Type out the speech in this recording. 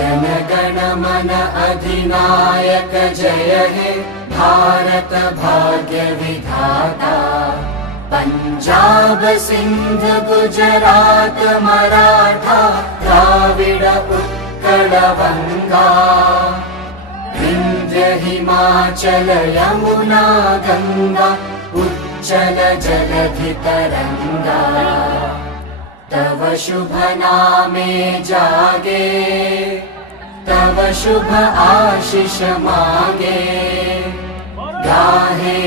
जनगण मन अधिनायक जय हे भारत भाग्य विधाता। पंजाब सिंध गुजरात मराठा द्राविड उत्कल बंगा। विंध्य हिमाचल यमुना गंगा उच्चल जलधि तरंगा। तव शुभ नामे जागे तव शुभ आशीष मागे। गाहे